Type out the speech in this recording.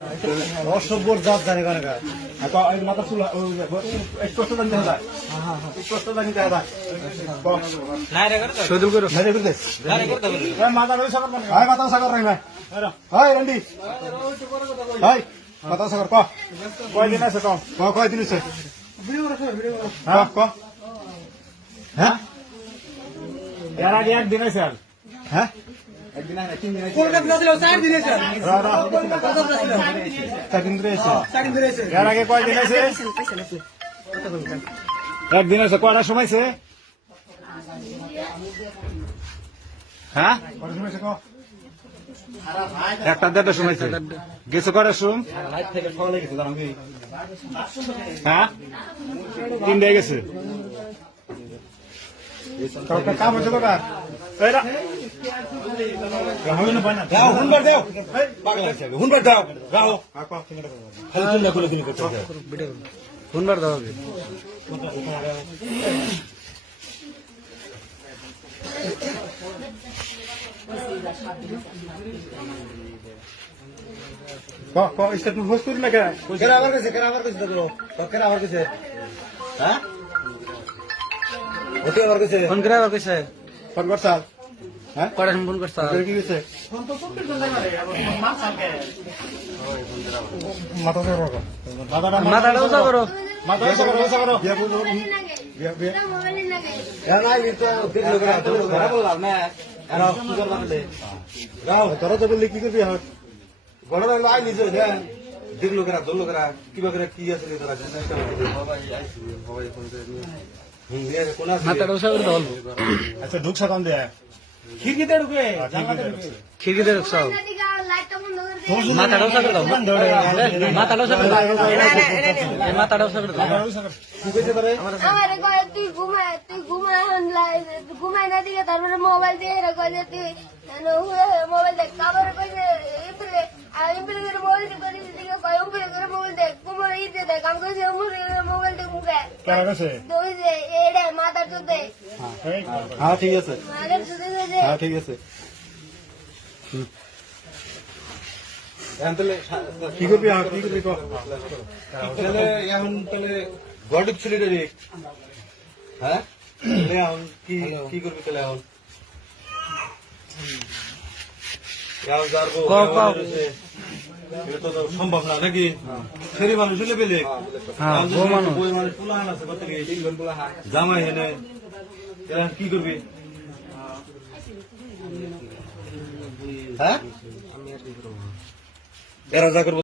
অসভ্যর জাত জানে কানে মাথা চুল স্পষ্ট জানি দেখা যায় স্পষ্ট জানি দেখা যায় মাথা মাথা সাগর রাই না হয় রন্ডি হয় মাথা সাগর কয়দিন আছে কয়দিন আছে হ্যাঁ হ্যাঁ এর আগে একদিন আছে আর হ্যাঁ এর আগে কয়দিন আছে একদিন আছে কটার সময় আছে হ্যাঁ একটা দেড়টার সময় গেছে কটার সময় হ্যাঁ 3টায় গেছে কাম হচ্ছে বাবা হুনবার দাও ভোজ করি না আবার গেছে হ্যাঁ ওটি আবার গেছে ফোন করে আবার গেছে ফোন করছা হ্যাঁ কটা ফোন করছা কি গেছে মাথা করো মাথাটা উঁচা করো মাথা করো তোরা তো বললি কি করবি বড় আই নিজে দেখলো কেনা ধরলো কেনা কিবা করে কি আছে মাথাটা উঁচা করে দাও আচ্ছা ঢুকছা কাম দেয় খিড়কিতে ঢুকে খিড়কিতে ঢুকছাও মাথাটা উঁচা করে দাও মাথাটা উঁচা করে দাও মাথাটা উঁচা করে দাও আমার ঘরে তুই ঘুমাই না দিকে তারপরে মোবাইল দিয়ে তুই মোবাইল দেখ কাবার কইছে মোবাইল করে মোবাইল দেখ কুমার ইতে দেখ আমি কইছে মোবাইল দেখ মুখে এডে মাথার চোদ্দে হ্যাঁ ঠিক আছে মাথার চোদ্দে হ্যাঁ ঠিক আছে কি করবি কি করবি তাহলে এখন তাহলে গডিপ ছেলেটা রে হ্যাঁ এখন কি করবি তাহলে এখন সম্ভব না নাকি ফেরি মানুষ হলে পেলে বই মানুষ পুলাহান আছে জামাই হেনে কি করবি হ্যাঁ এরা যা করবো